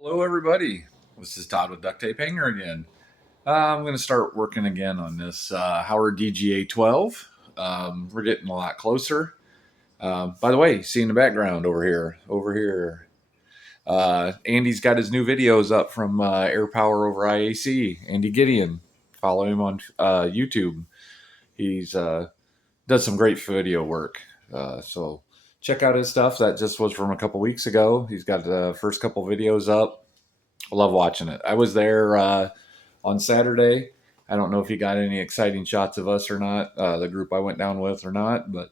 Hello, everybody. This is Todd with Duct Tape Hanger again. I'm going to start working again on this Howard DGA-12. We're getting a lot closer. By the way, see in the background over here, Andy's got his new videos up from Air Power over IAC. Andy Gideon, follow him on YouTube. He's does some great video work. So check out his stuff. That just was from a couple weeks ago. He's got the first couple videos up. I love watching it. I was there on Saturday. I don't know if he got any exciting shots of us or not, the group I went down with or not, but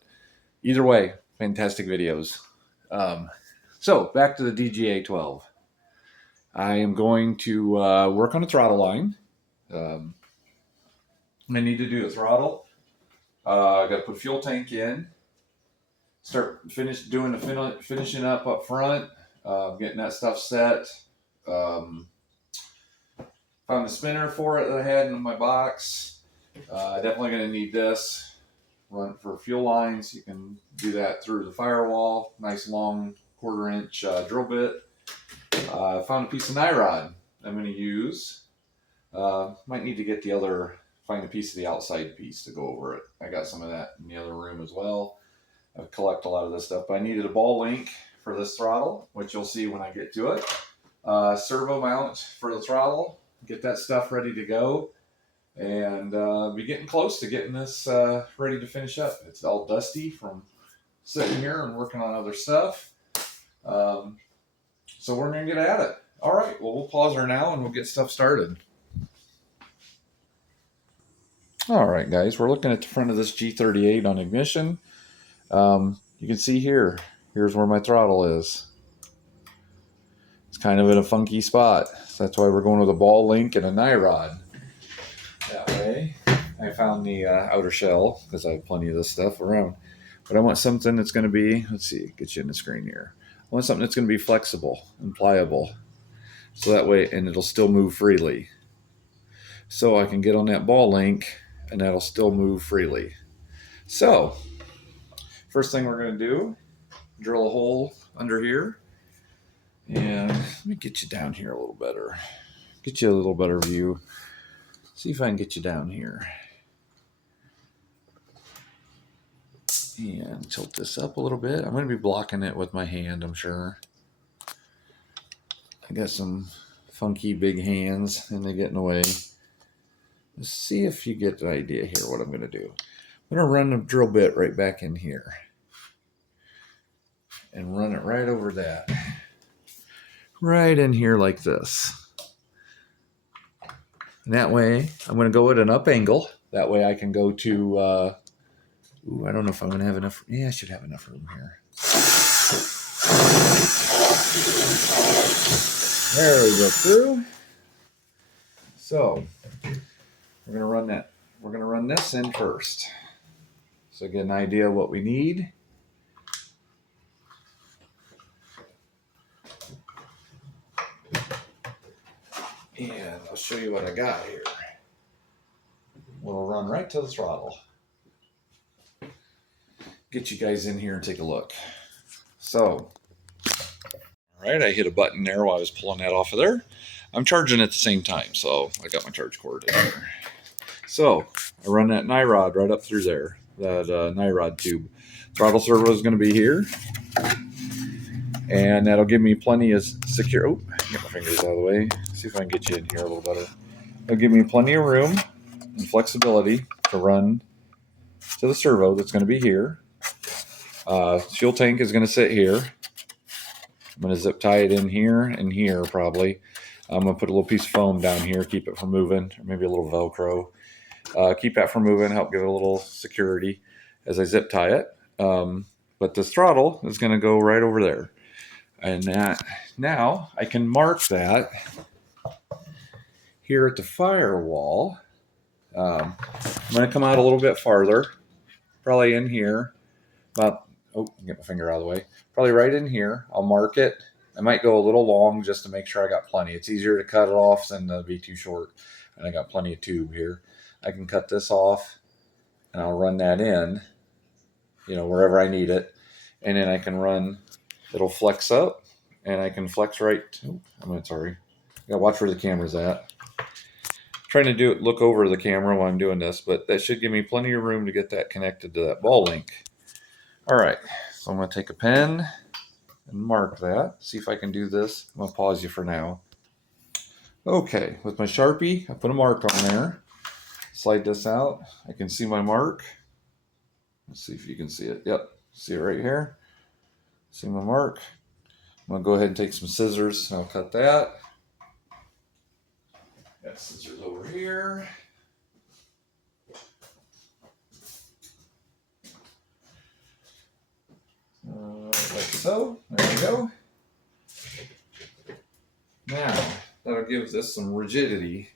either way, fantastic videos. So back to the DGA-12. I am going to work on a throttle line. I need to do a throttle. I got to put fuel tank in. Finishing up front. Getting that stuff set. Found a spinner for it that I had in my box. Definitely going to need this. Run for fuel lines. You can do that through the firewall. Nice long 1/4 inch drill bit. Found a piece of nylon I'm going to use. Might need to find a piece of the outside piece to go over it. I got some of that in the other room as well. I collect a lot of this stuff, but I needed a ball link for this throttle, which you'll see when I get to it. Servo mount for the throttle. Get that stuff ready to go, and be getting close to getting this ready to finish up. It's all dusty from sitting here and working on other stuff. So we're going to get at it. All right, well, we'll pause her now and we'll get stuff started. All right, guys, we're looking at the front of this G38 on ignition. You can see here's where my throttle is. It's kind of in a funky spot. So that's why we're going with a ball link and a nylon. That way, I found the outer shell because I have plenty of this stuff around. But I want something that's going to be, let's see, get you in the screen here. I want something that's going to be flexible and pliable. So that way, and it'll still move freely. So I can get on that ball link and that'll still move freely. So, first thing we're going to do, drill a hole under here. And let me get you down here a little better. Get you a little better view. See if I can get you down here. And tilt this up a little bit. I'm going to be blocking it with my hand, I'm sure. I got some funky big hands and they get in the way. Let's see if you get the idea here what I'm going to do. I'm going to run the drill bit right back in here. And run it right over that. Right in here like this. And that way, I'm going to go at an up angle. That way I can go to, I don't know if I'm going to have enough. Yeah, I should have enough room here. There we go through. So, we're going to run that. We're going to run this in first. So get an idea of what we need. And I'll show you what I got here. We'll run right to the throttle. Get you guys in here and take a look. So, all right, I hit a button there while I was pulling that off of there. I'm charging at the same time, so I got my charge cord in there. So, I run that nylon right up through there, that nylon tube. Throttle servo is going to be here. And that'll give me plenty of secure. Oh, get my fingers out of the way. See if I can get you in here a little better. It'll give me plenty of room and flexibility to run to the servo that's going to be here. Fuel tank is going to sit here. I'm going to zip tie it in here and here probably. I'm going to put a little piece of foam down here, keep it from moving, or maybe a little Velcro. Keep that from moving, help give it a little security as I zip tie it. But this throttle is going to go right over there. And that now I can mark that here at the firewall. I'm going to come out a little bit farther, probably in here. Get my finger out of the way. Probably right in here. I'll mark it. I might go a little long just to make sure I got plenty. It's easier to cut it off than to be too short. And I got plenty of tube here. I can cut this off and I'll run that in, wherever I need it. And then I can run, it'll flex up and I can flex right. Sorry. Gotta watch where the camera's at. Trying to look over the camera while I'm doing this, but that should give me plenty of room to get that connected to that ball link. All right, so I'm gonna take a pen and mark that. See if I can do this. I'm gonna pause you for now. Okay, with my Sharpie, I put a mark on there. Slide this out. I can see my mark. Let's see if you can see it. Yep, see it right here. See my mark. I'm gonna go ahead and take some scissors and I'll cut that. Got scissors over here. Like so. There we go. Now, that'll give this some rigidity.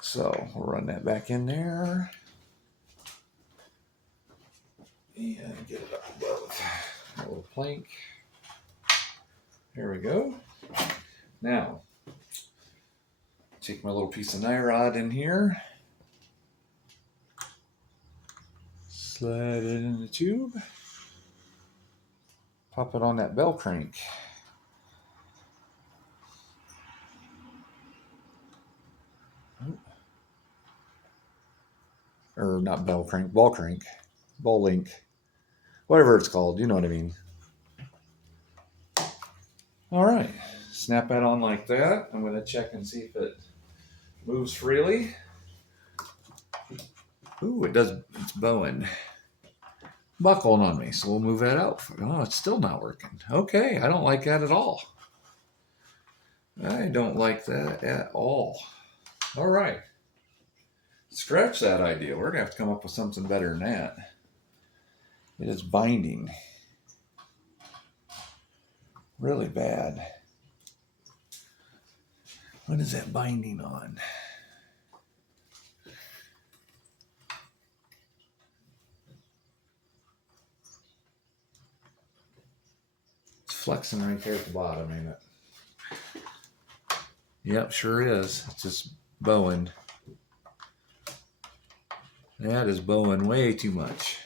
So, we'll run that back in there. And get it up above a little plank. There we go. Now, take my little piece of nylon in here. Slide it in the tube. Pop it on that bell crank. Or not bell crank, ball crank. Ball link. Whatever it's called, you know what I mean. All right, snap that on like that. I'm gonna check and see if it moves freely. Ooh, it does, it's bowing. Buckling on me, so we'll move that out. Oh, it's still not working. Okay, I don't like that at all. I don't like that at all. All right. Scratch that idea. We're gonna have to come up with something better than that. It is binding. Really bad. What is that binding on? It's flexing right there at the bottom, ain't it? Yep, sure is. It's just bowing. That is bowing way too much.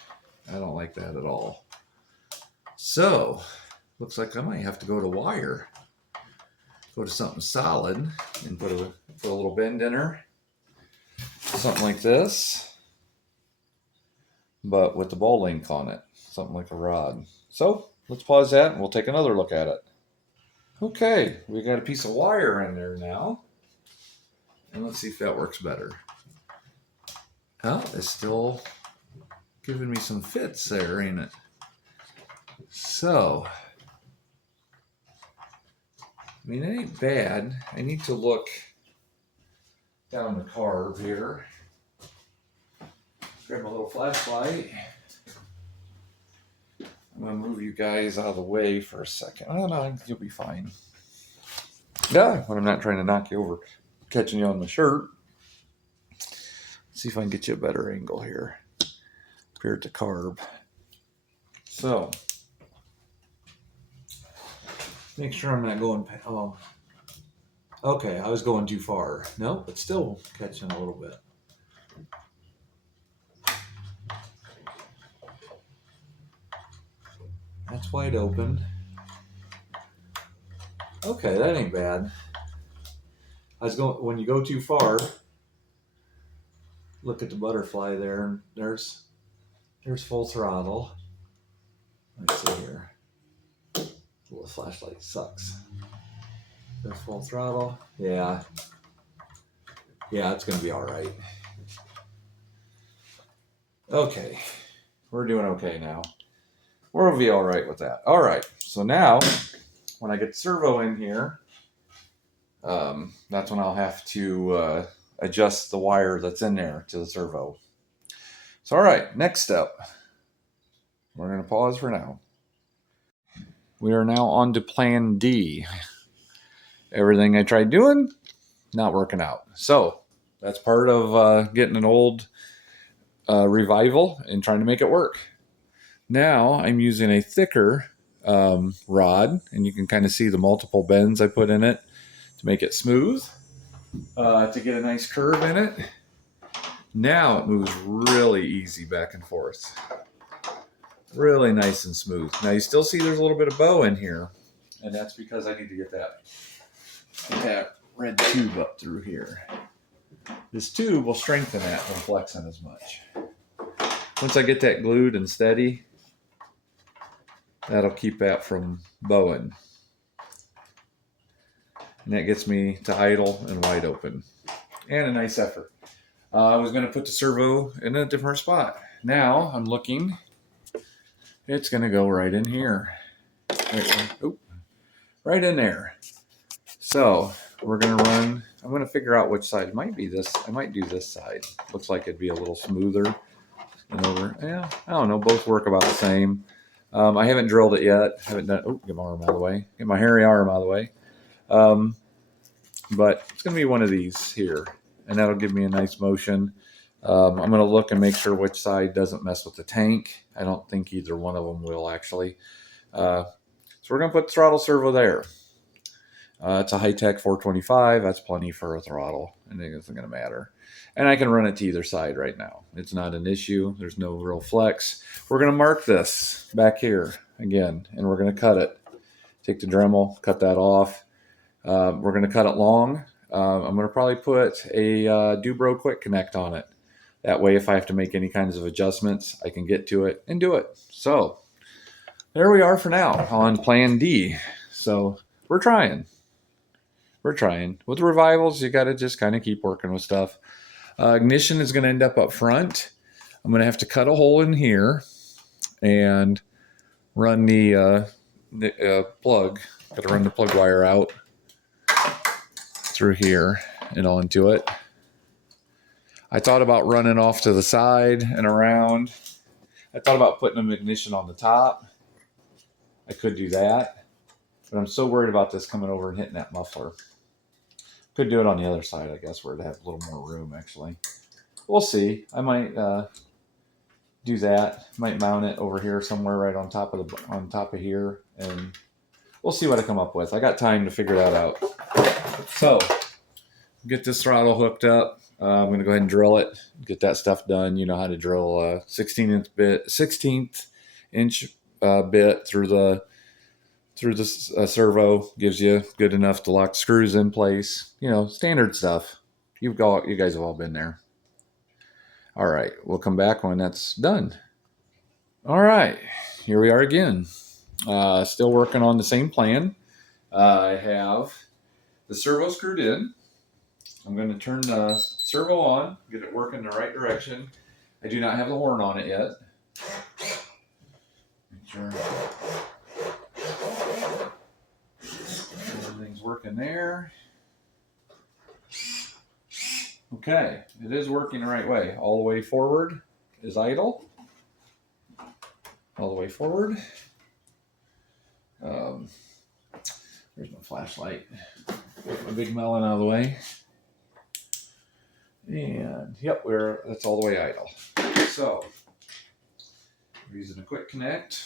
I don't like that at all. So, looks like I might have to go to wire. Go to something solid and put a little bend in her. Something like this, but with the ball link on it. Something like a rod. So, let's pause that and we'll take another look at it. Okay, we got a piece of wire in there now. And let's see if that works better. Oh, it's still giving me some fits there, ain't it? So, I mean, it ain't bad. I need to look down the carb here. Grab my little flashlight. I'm gonna move you guys out of the way for a second. Oh no, you'll be fine. Yeah, when I'm not trying to knock you over, catching you on the shirt. See if I can get you a better angle here. Up here at the carb. So, make sure I'm not going. Oh, okay, I was going too far. No, but still catching a little bit. That's wide open. Okay, that ain't bad. I was going, when you go too far, look at the butterfly there. There's full throttle. Let's see here. The little flashlight sucks. There's full throttle. Yeah. Yeah, it's gonna be all right. Okay, we're doing okay now. We'll be all right with that. All right, so now when I get servo in here, that's when I'll have to adjust the wire that's in there to the servo. So, all right, next step. We're going to pause for now. We are now on to plan D. Everything I tried doing, not working out. So, that's part of getting an old revival and trying to make it work. Now, I'm using a thicker rod, and you can kind of see the multiple bends I put in it to make it smooth, to get a nice curve in it. Now it moves really easy back and forth. Really nice and smooth. Now you still see there's a little bit of bow in here, and that's because I need to get that red tube up through here. This tube will strengthen that from flexing as much. Once I get that glued and steady, that'll keep that from bowing. And that gets me to idle and wide open. And a nice effort. I was going to put the servo in a different spot. Now I'm looking. It's going to go right in here. Right in there. So we're going to run. I'm going to figure out which side. It might be this. I might do this side. Looks like it'd be a little smoother. And over. Yeah, I don't know. Both work about the same. I haven't drilled it yet. Haven't done. Oh, get my arm out of the way. Get my hairy arm out of the way. But it's going to be one of these here, and that'll give me a nice motion. I'm going to look and make sure which side doesn't mess with the tank. I don't think either one of them will, actually. So we're going to put the throttle servo there. It's a high-tech 425. That's plenty for a throttle, and it isn't going to matter. And I can run it to either side right now. It's not an issue. There's no real flex. We're going to mark this back here again, and we're going to cut it. Take the Dremel, cut that off. We're going to cut it long. I'm going to probably put a Dubro quick connect on it. That way, if I have to make any kinds of adjustments, I can get to it and do it. So there we are for now on plan D. So we're trying. We're trying. With revivals, you got to just kind of keep working with stuff. Ignition is going to end up front. I'm going to have to cut a hole in here and run the plug. Got to run the plug wire out through here and onto it. I thought about running off to the side and around. I thought about putting an ignition on the top. I could do that, but I'm so worried about this coming over and hitting that muffler. Could do it on the other side, I guess, where it has a little more room, actually. We'll see. I might do that. Might mount it over here somewhere, right on top of here, and we'll see what I come up with. I got time to figure that out. So, get this throttle hooked up. I'm going to go ahead and drill it. Get that stuff done. You know how to drill a 16th inch bit through the servo. Gives you good enough to lock screws in place. You know, standard stuff. You guys have all been there. All right, we'll come back when that's done. All right, here we are again. Still working on the same plan. I have the servo screwed in. I'm going to turn the servo on, get it working the right direction. I do not have the horn on it yet. Make sure everything's working there. Okay, it is working the right way. All the way forward is idle. All the way forward. There's my flashlight. Get my big melon out of the way. And yep, that's all the way idle. So we're using a quick connect.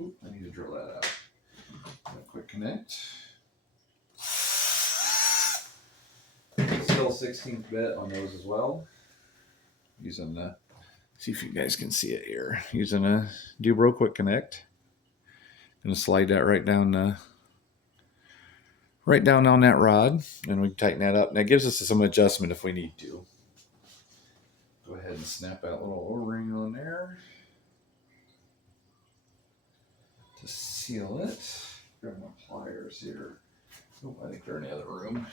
Oop, I need to drill that out. A quick connect. Still 16th bit on those as well. Using the, see if you guys can see it here. Using a Dubro quick connect. Gonna slide that right down on that rod, and we can tighten that up. And that gives us some adjustment if we need to. Go ahead and snap that little O-ring on there to seal it. Grab my pliers here. Oh, I think they're in the other room.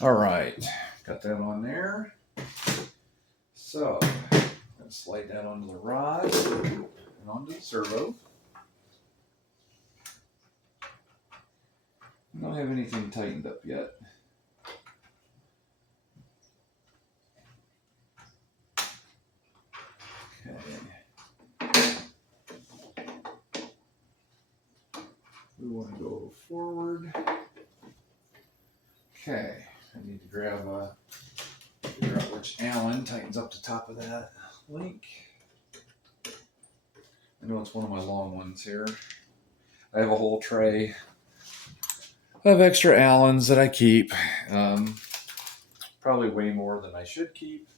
All right, got that on there. So, I'm going to slide that onto the rod and onto the servo. I don't have anything tightened up yet. Okay. forward. Okay, I need to figure out which Allen tightens up the top of that link. I know it's one of my long ones here. I have a whole tray of extra Allens that I keep. Probably way more than I should keep,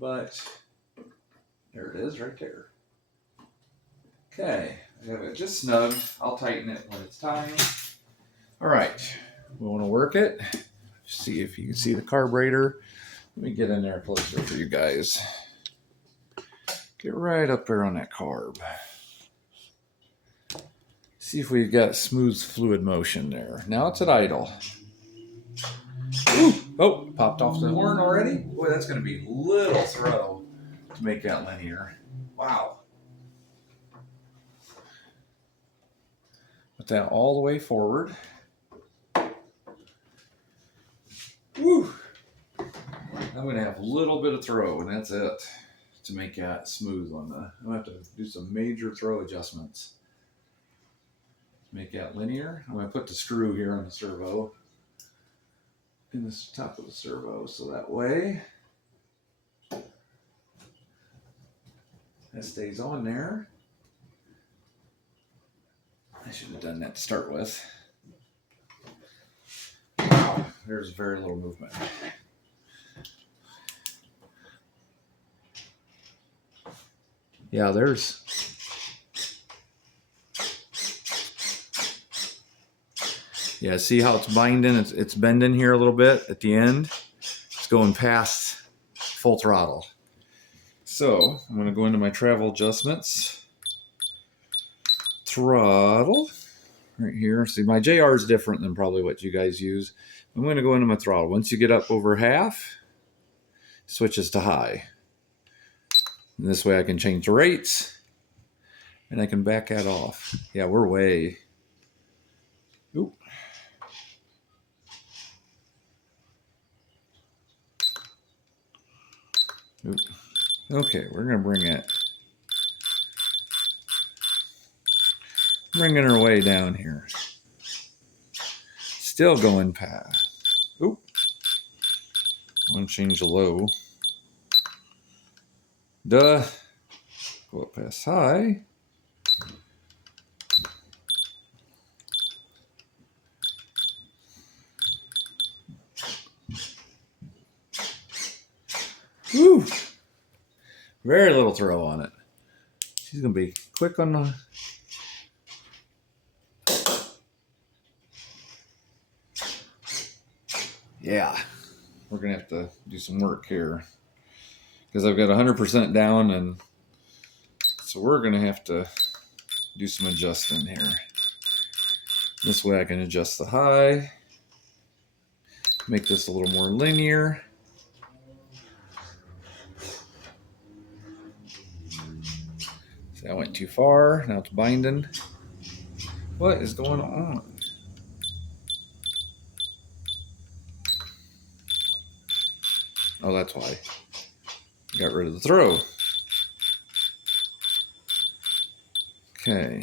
but there it is right there. Okay, I have it just snugged. I'll tighten it when it's time. All right, we want to work it. See if you can see the carburetor. Let me get in there closer for you guys. Get right up there on that carb. See if we've got smooth fluid motion there. Now it's at idle. Ooh, oh, popped off the horn already? Boy, that's going to be little throw to make that linear. Wow. Put that all the way forward. Woo! I'm going to have a little bit of throw, and that's it to make that smooth on the. I'm going to have to do some major throw adjustments to make that linear. I'm going to put the screw here on the servo, in the top of the servo, so that way that stays on there. I should have done that to start with. Wow, there's very little movement. Yeah, there's. Yeah, see how it's binding? It's bending here a little bit at the end. It's going past full throttle. So I'm going to go into my travel adjustments. Throttle right here. See, my JR is different than probably what you guys use. I'm going to go into my throttle. Once you get up over half, switches to high. And this way I can change the rates and I can back that off. Yeah, we're way. Oop. Oop. Okay, we're going to bringing her way down here. Still going past. Oop. I want to change the low. Duh. Go up past high. Woo! Very little throw on it. She's going to be quick on the... Yeah. We're going to have to do some work here. Because I've got 100% down, and so we're going to have to do some adjusting here. This way I can adjust the high. Make this a little more linear. See, I went too far. Now it's binding. What is going on? Oh, that's why. Got rid of the throw. Okay.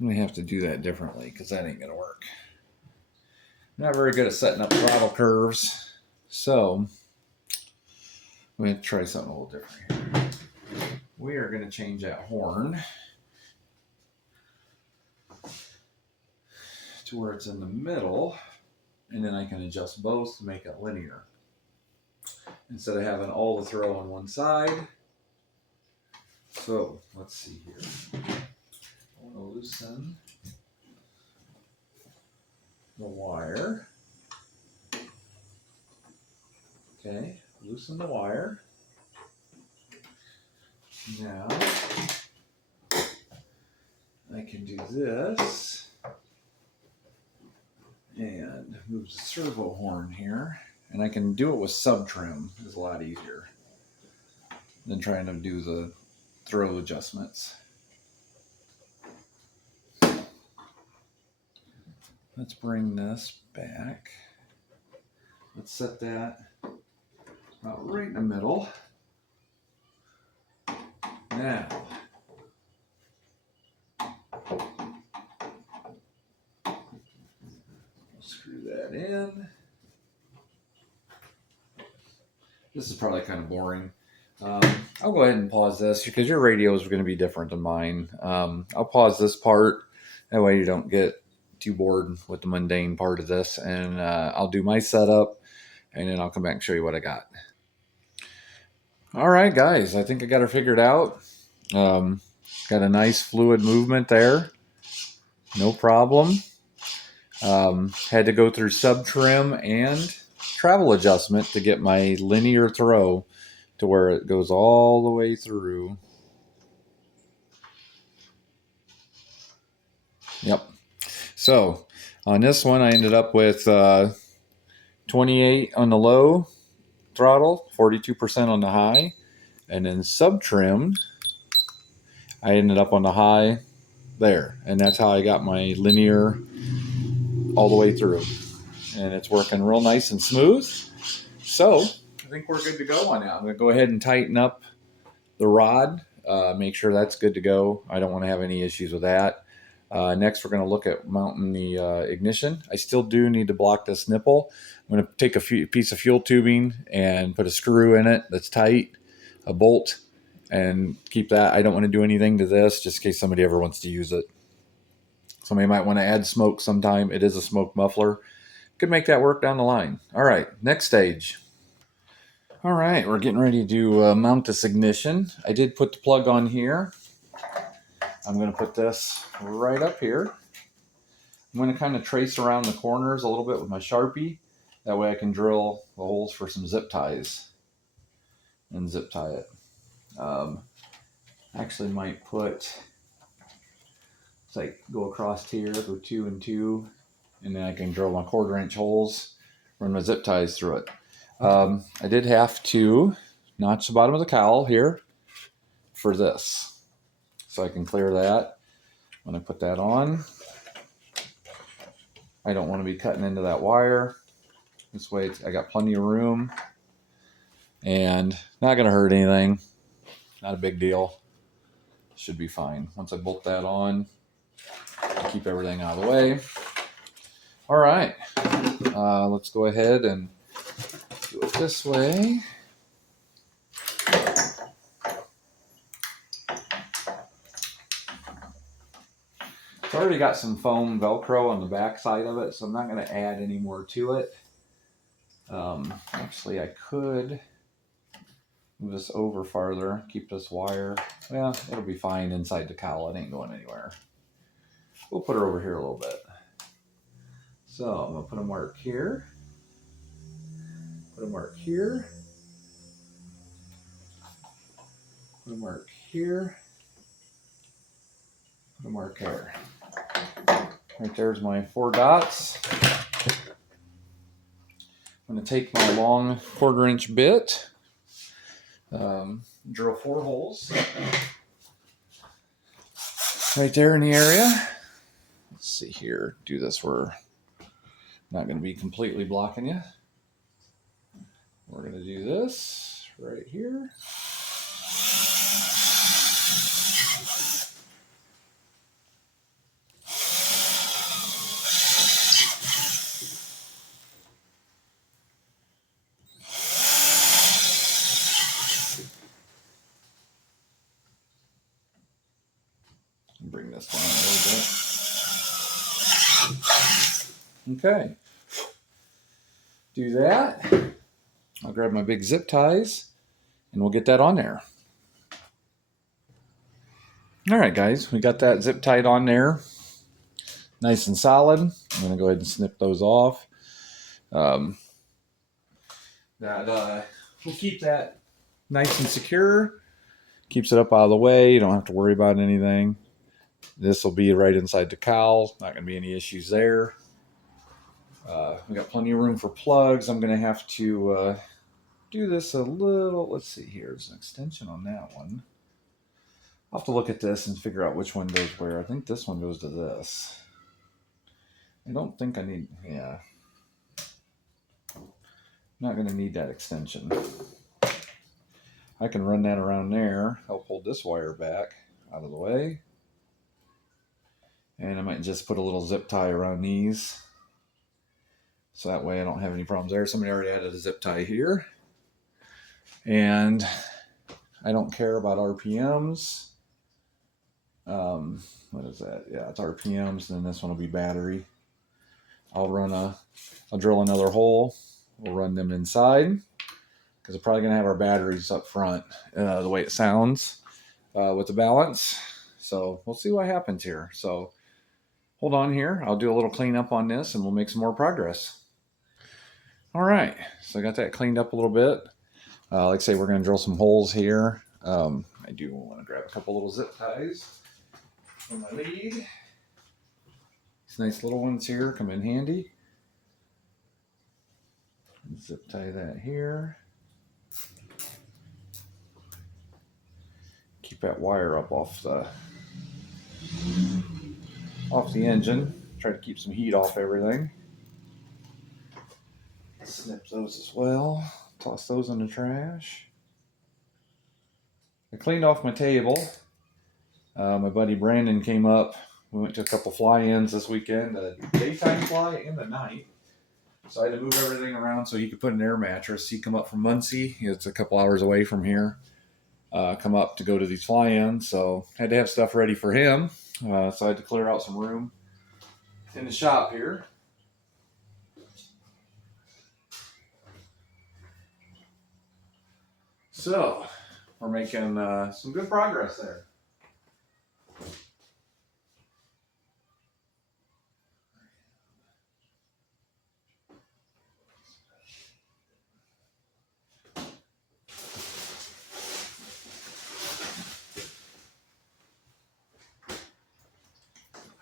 I'm going to have to do that differently because that ain't going to work. I'm not very good at setting up throttle curves. So, I'm going to try something a little different here. We are going to change that horn to where it's in the middle, and then I can adjust both to make it linear. Instead of having all the throw on one side. So, let's see here. I want to loosen the wire. Okay, loosen the wire. Now, I can do this and move the servo horn here. And I can do it with sub trim. It's a lot easier than trying to do the throw adjustments. Let's bring this back. Let's set that about right in the middle. Now, screw that in. This is probably kind of boring. I'll go ahead and pause this because your radios are going to be different than mine. I'll pause this part. That way you don't get too bored with the mundane part of this. And I'll do my setup and then I'll come back and show you what I got. All right, guys, I think I got her figured out. Got a nice fluid movement there. No problem. Had to go through sub trim and travel adjustment to get my linear throw to where it goes all the way through. Yep. So on this one, I ended up with 28 on the low throttle, 42% on the high, and then sub trim, I ended up on the high there, and that's how I got my linear all the way through, and it's working real nice and smooth. So I think we're good to go on that. I'm going to go ahead and tighten up the rod, make sure that's good to go. I don't want to have any issues with that. Next, we're going to look at mounting the ignition. I still do need to block this nipple. I'm going to take a piece of fuel tubing and put a screw in it that's tight, a bolt, and keep that. I don't want to do anything to this just in case somebody ever wants to use it. Somebody might want to add smoke sometime. It is a smoke muffler. Could make that work down the line. All right, next stage. All right, we're getting ready to mount this ignition. I did put the plug on here. I'm going to put this right up here. I'm going to kind of trace around the corners a little bit with my Sharpie. That way I can drill the holes for some zip ties and zip tie it. Actually might put, it's like go across here, go 2 and 2, and then I can drill my 1/4-inch holes, run my zip ties through it. I did have to notch the bottom of the cowl here for this, so I can clear that when I put that on. I don't want to be cutting into that wire. This way I got plenty of room and not going to hurt anything. Not a big deal. Should be fine. Once I bolt that on, I keep everything out of the way. All right, let's go ahead and do it this way. It's already got some foam Velcro on the back side of it, so I'm not going to add any more to it. Actually, I could move this over farther, keep this wire. Well, it'll be fine inside the cowl. It ain't going anywhere. We'll put her over here a little bit. So I'm going to put a mark here. Put a mark here. Put a mark here. Put a mark here. Right there's my 4 dots. I'm going to take my long 1/4-inch bit, drill 4 holes right there in the area. Let's see here. Do this. We're not going to be completely blocking you. We're going to do this right here. Bring this down a little bit. Okay. Do that. I'll grab my big zip ties and we'll get that on there. All right, guys, we got that zip tied on there. Nice and solid. I'm going to go ahead and snip those off. We'll keep that nice and secure. Keeps it up out of the way. You don't have to worry about anything. This will be right inside the cowl. Not going to be any issues there. We got plenty of room for plugs. I'm going to have to do this a little. Let's see here. There's an extension on that one. I'll have to look at this and figure out which one goes where. I think this one goes to this. I don't think I need, yeah. I'm not going to need that extension. I can run that around there, help hold this wire back out of the way. And I might just put a little zip tie around these. So that way I don't have any problems there. Somebody already added a zip tie here. And I don't care about RPMs. What is that? Yeah, it's RPMs. Then this one will be battery. I'll drill another hole. We'll run them inside because we're probably going to have our batteries up front the way it sounds with the balance. So we'll see what happens here. So hold on here. I'll do a little cleanup on this and we'll make some more progress. All right. So I got that cleaned up a little bit. Like I say, we're going to drill some holes here. I do want to grab a couple little zip ties for my lead. These nice little ones here come in handy. Zip tie that here. Keep that wire up off the engine. Try to keep some heat off everything. Snip those as well. Toss those in the trash. I cleaned off my table. My buddy Brandon came up. We went to a couple fly-ins this weekend, a daytime fly and a night. So I had to move everything around so he could put an air mattress. He come up from Muncie. It's a couple hours away from here. Come up to go to these fly-ins. So had to have stuff ready for him. So I had to clear out some room in the shop here. So we're making some good progress there.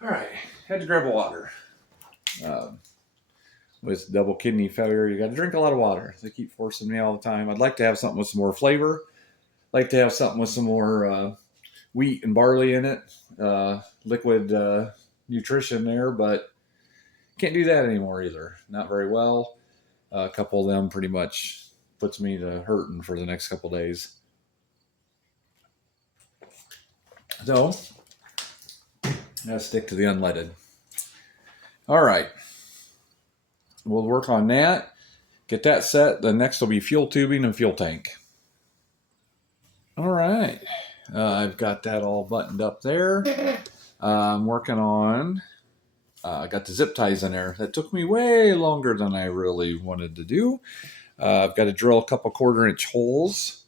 All right, had to grab water. With double kidney failure, you got to drink a lot of water. They keep forcing me all the time. I'd like to have something with some more flavor. Like to have something with some more wheat and barley in it, liquid nutrition there, but can't do that anymore either. Not very well. A couple of them pretty much puts me to hurting for the next couple of days. So, gotta stick to the unleaded. All right. We'll work on that. Get that set. The next will be fuel tubing and fuel tank. All right. I've got that all buttoned up there. I'm working on, I got the zip ties in there. That took me way longer than I really wanted to do. I've got to drill a couple 1/4-inch holes.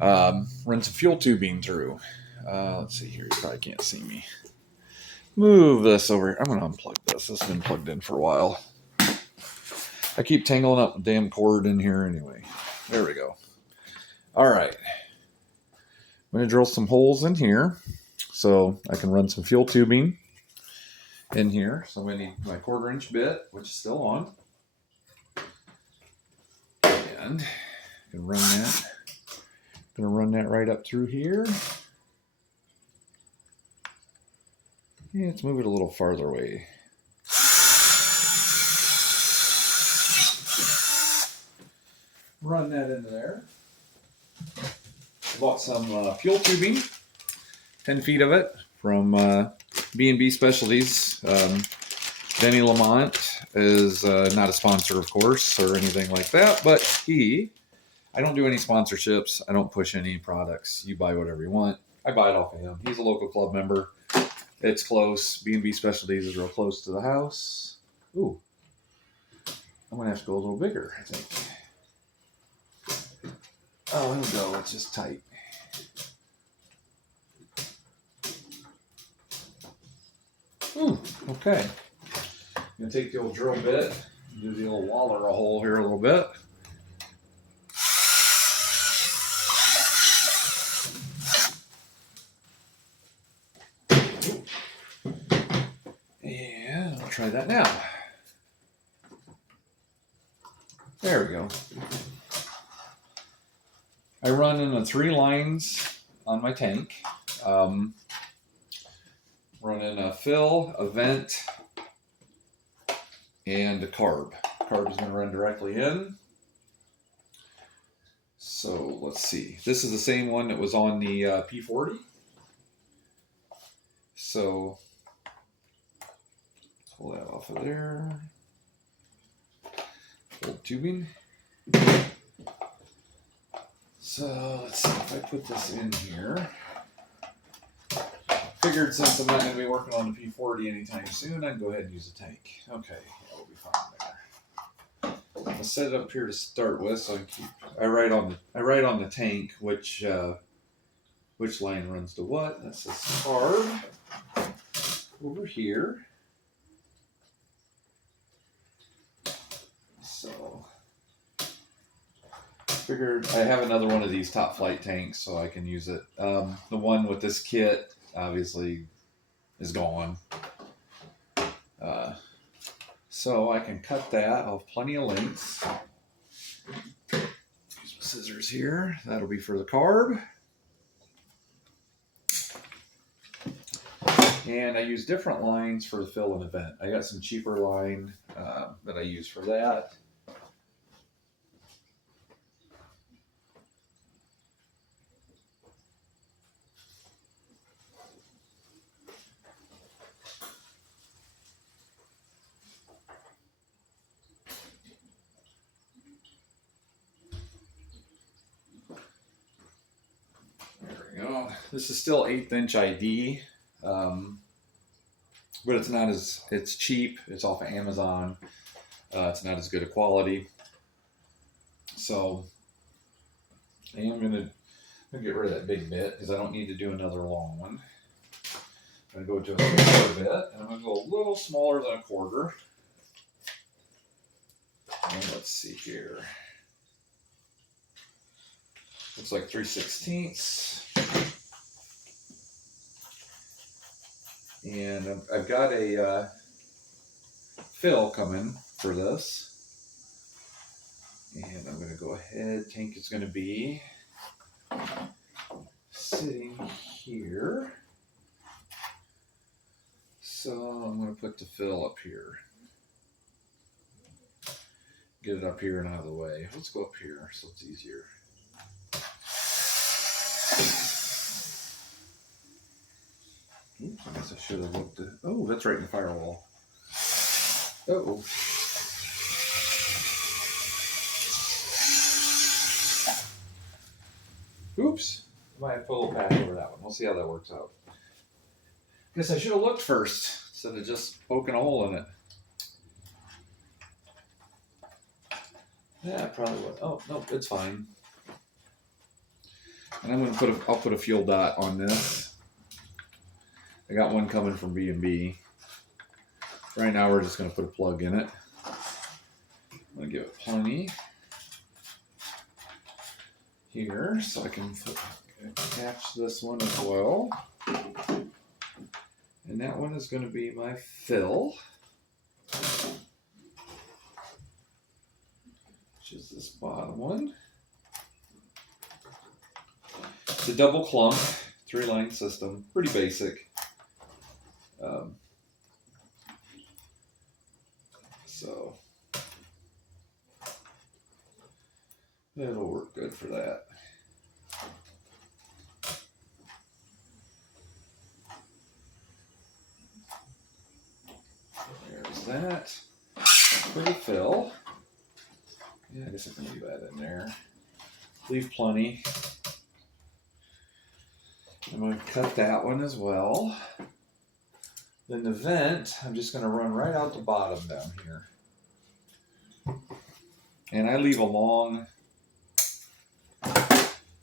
Run some fuel tubing through. Let's see here. You probably can't see me. Move this over. I'm going to unplug this. This has been plugged in for a while. I keep tangling up the damn cord in here anyway. There we go. All right. I'm going to drill some holes in here so I can run some fuel tubing in here. So I'm going to need my 1/4-inch bit, which is still on. And I can run that. I'm going to run that right up through here. Yeah, let's move it a little farther away. Run that into there. Bought some fuel tubing, 10 feet of it from B&B Specialties. Denny Lamont is not a sponsor, of course, or anything like that, but I don't do any sponsorships. I don't push any products. You buy whatever you want. I buy it off of him. He's a local club member. It's close. B&B Specialties is real close to the house. Ooh. I'm going to have to go a little bigger, I think. Oh, here we go. It's just tight. Ooh, okay. I'm going to take the old drill bit, do the old waller a hole here a little bit. And I'll try that now. There we go. I run in the 3 lines on my tank. Running a fill, a vent, and a carb. Carb is going to run directly in. So let's see. This is the same one that was on the P40. So pull that off of there. Old tubing. So let's see if I put this in here. Figured since I'm not going to be working on the P40 anytime soon, I'd go ahead and use a tank. Okay, that'll be fine there. I'll set it up here to start with, so I write on the tank which line runs to what. That's this carb over here. So figured I have another one of these top flight tanks, so I can use it. The one with this kit obviously is gone. So I can cut that. I'll have plenty of lengths. Use my scissors here. That'll be for the carb. And I use different lines for the fill and event. I got some cheaper line that I use for that. This is still 1/8 inch ID, but it's cheap. It's off of Amazon. It's not as good a quality. So I am going to get rid of that big bit because I don't need to do another long one. I'm going to go to a smaller bit, and I'm going to go a little smaller than a quarter. And let's see here. Looks like 3/16. And I've got a fill coming for this. And I'm going to go ahead. Tank is going to be sitting here. So I'm going to put the fill up here. Get it up here and out of the way. Let's go up here so it's easier. Oops, I guess I should have looked at. Oh, that's right in the firewall. Uh-oh. Oops. Might have put a little patch over that one. We'll see how that works out. Guess I should have looked first instead of just poking a hole in it. Yeah, probably would. Oh, no, it's fine. And I'm going to I'll put a fuel dot on this. I got one coming from B&B. Right now we're just going to put a plug in it. I'm going to give it plenty here so I can attach this one as well. And that one is going to be my fill, which is this bottom one. It's a double clunk, 3-line system, pretty basic. So it'll work good for that. There's that for the fill. Yeah, I guess I can leave that in there. Leave plenty. I'm going to cut that one as well. Then the vent, I'm just going to run right out the bottom down here. And I leave a long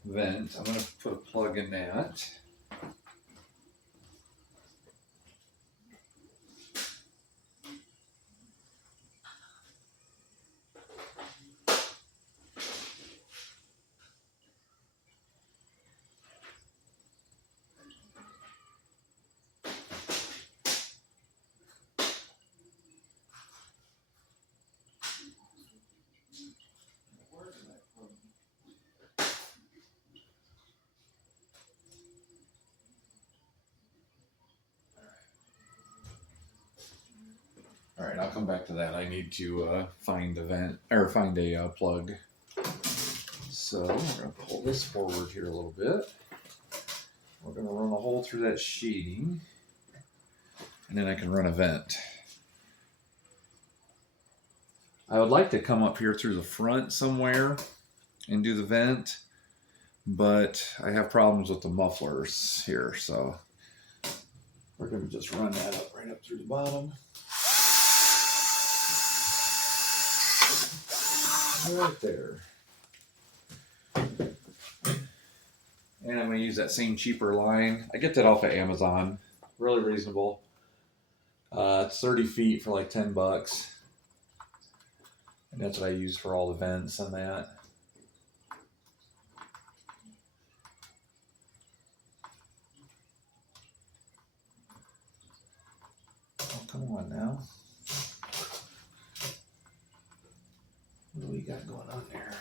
vent. I'm going to put a plug in that. All right, I'll come back to that. I need to find a vent or find a plug. So we're going to pull this forward here a little bit. We're going to run a hole through that sheeting, and then I can run a vent. I would like to come up here through the front somewhere and do the vent, but I have problems with the mufflers here, so we're going to just run that up right up through the bottom. Right there. And I'm going to use that same cheaper line. I get that off of Amazon. Really reasonable. It's 30 feet for like 10 bucks. And that's what I use for all the vents and that. Oh, come on now. What do we got going on there?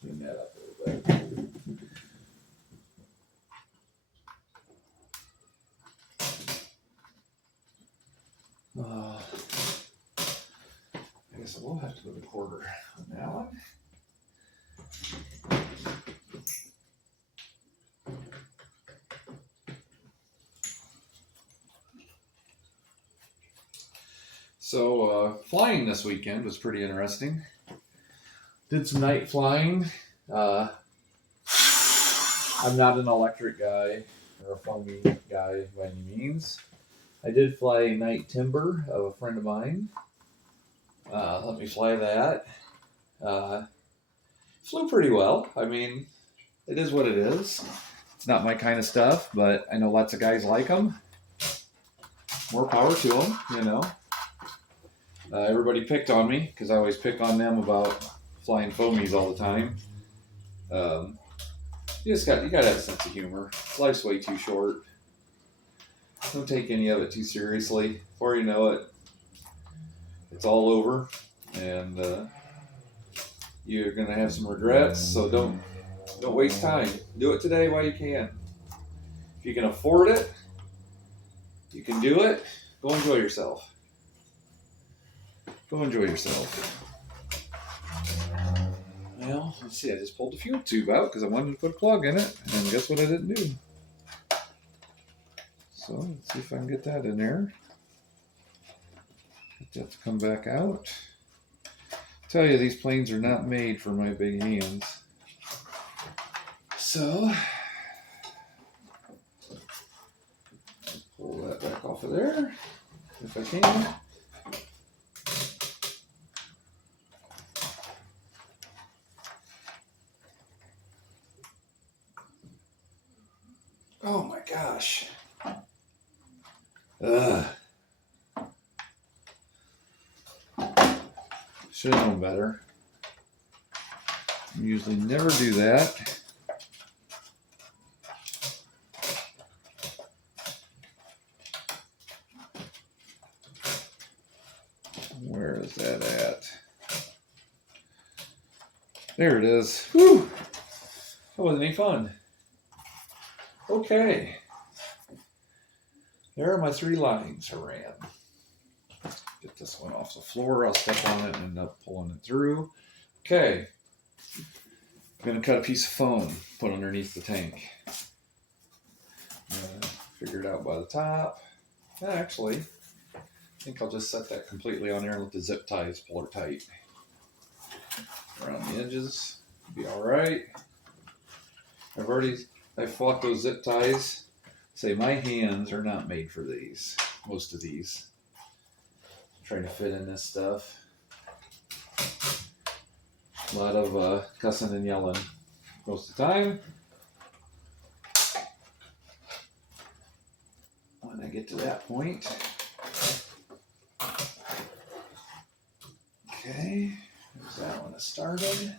Clean that up a little bit. I guess I will have to go to quarter on that one. So flying this weekend was pretty interesting. Did some night flying. I'm not an electric guy or a foamy guy by any means. I did fly a night timber of a friend of mine. Let me fly that. Flew pretty well. I mean, it is what it is. It's not my kind of stuff, but I know lots of guys like them. More power to them, you know. Everybody picked on me because I always pick on them about flying foamies all the time. You gotta have a sense of humor. Life's way too short. Don't take any of it too seriously. Before you know it, it's all over, and you're gonna have some regrets. So don't waste time. Do it today while you can. If you can afford it, you can do it. Go enjoy yourself. Go enjoy yourself. Well, let's see. I just pulled the fuel tube out because I wanted to put a plug in it, and guess what I didn't do? So let's see if I can get that in there. Get that to come back out. Tell you, these planes are not made for my big hands. So pull that back off of there if I can. Oh my gosh. Should have known better. I usually never do that. Where is that at? There it is. Whew. That wasn't any fun. Okay. There are my 3 lines I ran. Get this one off the floor. I'll step on it and end up pulling it through. Okay. I'm going to cut a piece of foam, put underneath the tank. Figure it out by the top. Actually, I think I'll just set that completely on there and let the zip ties pull it tight. Around the edges. Be alright. I fought those zip ties. Say my hands are not made for these. Most of these. Trying to fit in this stuff. A lot of cussing and yelling most of the time. When I get to that point. Okay, there's that one that started.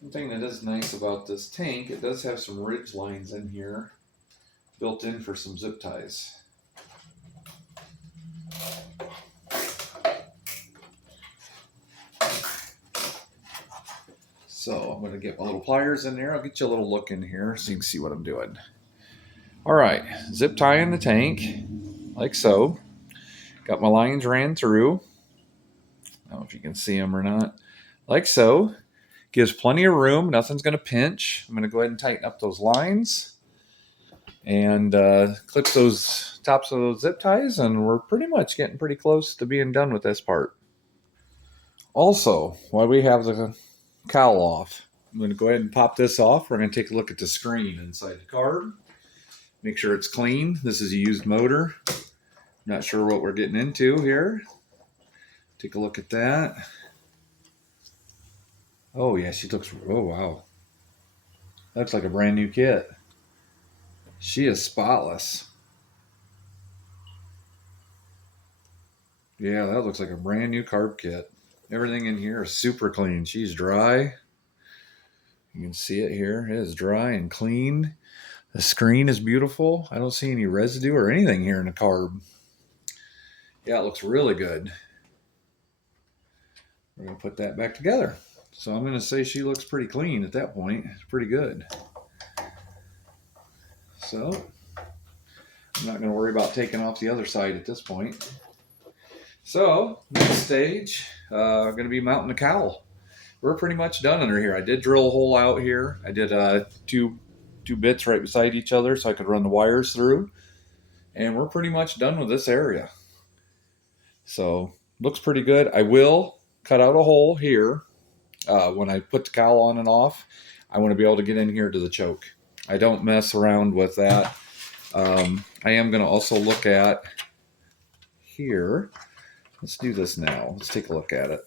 One thing that is nice about this tank, it does have some ridge lines in here built in for some zip ties. So I'm going to get my little pliers in there. I'll get you a little look in here so you can see what I'm doing. All right, zip tie in the tank, like so. Got my lines ran through. I don't know if you can see them or not. Like so. Gives plenty of room. Nothing's going to pinch. I'm going to go ahead and tighten up those lines and clip those tops of those zip ties, and we're pretty much getting pretty close to being done with this part. Also, while we have the cowl off, I'm going to go ahead and pop this off. We're going to take a look at the screen inside the carb. Make sure it's clean. This is a used motor. Not sure what we're getting into here. Take a look at that. Oh yeah, she looks, oh wow. Looks like a brand new kit. She is spotless. Yeah, that looks like a brand new carb kit. Everything in here is super clean. She's dry. You can see it here. It is dry and clean. The screen is beautiful. I don't see any residue or anything here in the carb. Yeah, it looks really good. We're going to put that back together. So I'm going to say she looks pretty clean at that point. It's pretty good. So I'm not going to worry about taking off the other side at this point. So next stage, I'm going to be mounting the cowl. We're pretty much done under here. I did drill a hole out here. I did two bits right beside each other so I could run the wires through. And we're pretty much done with this area. So looks pretty good. I will cut out a hole here. When I put the cowl on and off, I want to be able to get in here to the choke. I don't mess around with that. I am going to also look at here. Let's do this now. Let's take a look at it.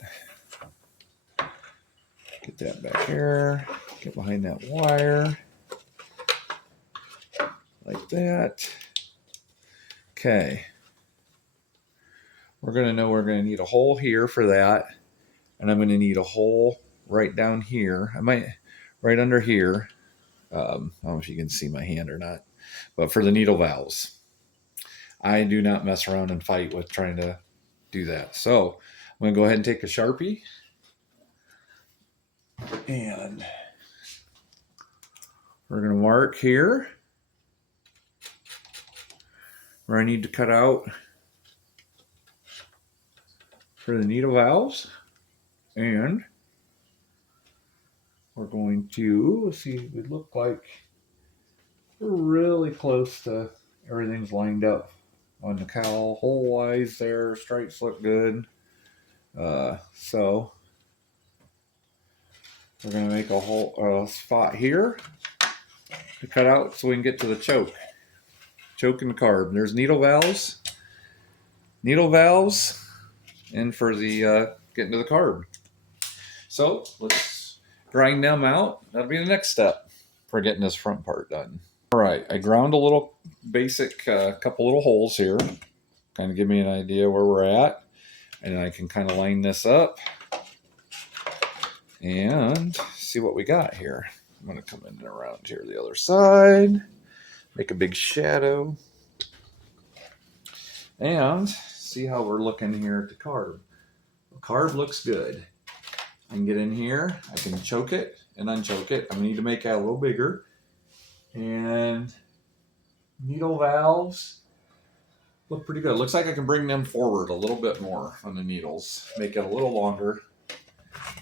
Get that back here. Get behind that wire. Like that. Okay. We're going to know we're going to need a hole here for that. And I'm going to need a hole right down here. I might, right under here. I don't know if you can see my hand or not. But for the needle valves. I do not mess around and fight with trying to do that. So I'm going to go ahead and take a Sharpie. And we're going to mark here where I need to cut out for the needle valves. And we're going to, let's see, it would look like we're really close to everything's lined up on the cowl. Hole wise there, stripes look good. So we're going to make a whole spot here to cut out so we can get to the choke. Choke in the carb. There's needle valves, and for the getting to the carb. So let's grind them out. That'll be the next step for getting this front part done. All right, I ground a little basic, couple little holes here, kind of give me an idea where we're at, and I can kind of line this up and see what we got here. I'm going to come in and around here the other side, make a big shadow, and see how we're looking here at the carb. The carb looks good. I can get in here, I can choke it and unchoke it. I'm going to need to make that a little bigger. And needle valves look pretty good. Looks like I can bring them forward a little bit more on the needles, make it a little longer.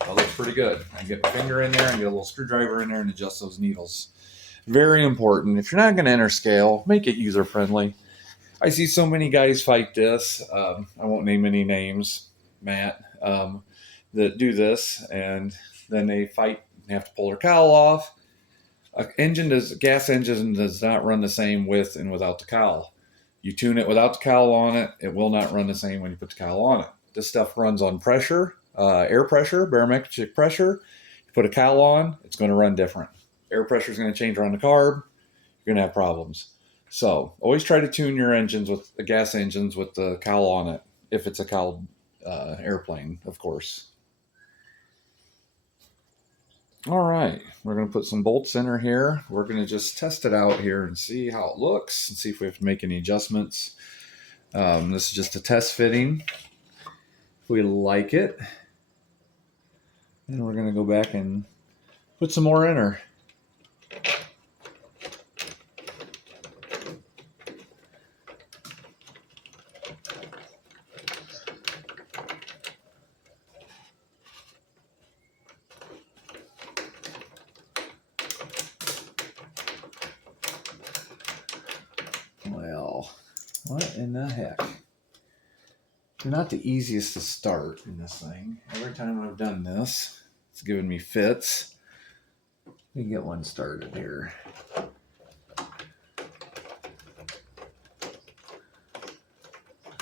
That looks pretty good. I get my finger in there and get a little screwdriver in there and adjust those needles. Very important. If you're not going to enter scale, make it user friendly. I see so many guys fight this. I won't name any names, Matt, that do this, and then they fight and have to pull their cowl off. Gas engine does not run the same with and without the cowl. You tune it without the cowl on it, it will not run the same when you put the cowl on it. This stuff runs on pressure, air pressure, barometric pressure. You put a cowl on, it's going to run different. Air pressure is going to change around the carb. You're going to have problems. So always try to tune your engines with the gas engines with the cowl on it, if it's a cowled airplane, of course. All right, we're going to put some bolts in her here. We're going to just test it out here and see how it looks and see if we have to make any adjustments. This is just a test fitting. If we like it, then we're going to go back and put some more in her. Well, what in the heck? They're not the easiest to start in this thing. Every time I've done this, it's given me fits. Let me get one started here.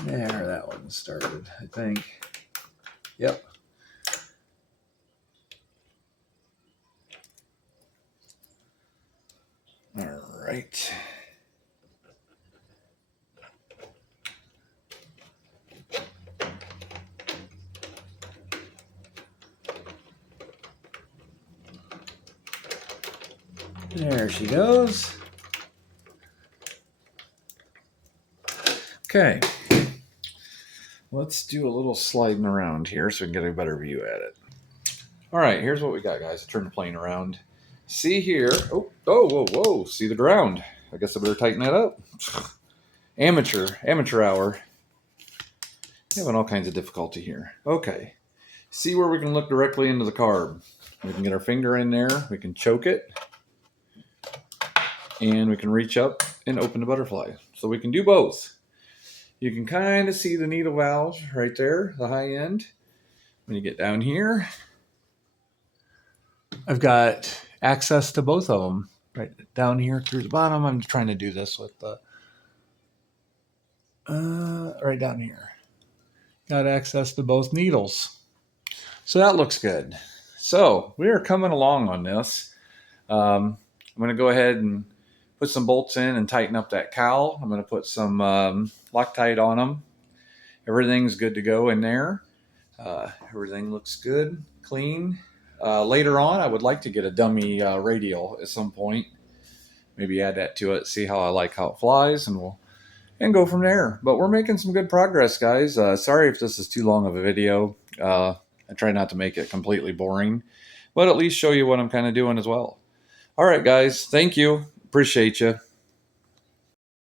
There, that one started, I think. Yep. All right. There she goes. Okay. Let's do a little sliding around here so we can get a better view at it. All right, here's what we got, guys. Turn the plane around. See here. Oh, whoa. See the ground. I guess I better tighten that up. Amateur hour. Having all kinds of difficulty here. Okay. See where we can look directly into the carb. We can get our finger in there. We can choke it. And we can reach up and open the butterfly. So we can do both. You can kind of see the needle valve right there, the high end. When you get down here, I've got access to both of them. Right down here through the bottom. I'm trying to do this with the right down here. Got access to both needles. So that looks good. So we are coming along on this. I'm going to go ahead and put some bolts in and tighten up that cowl. I'm going to put some Loctite on them. Everything's good to go in there. Everything looks good, clean. Later on, I would like to get a dummy radial at some point. Maybe add that to it, see how I like how it flies, and we'll go from there. But we're making some good progress, guys. Sorry if this is too long of a video. I try not to make it completely boring, but at least show you what I'm kind of doing as well. All right, guys. Thank you. Appreciate you.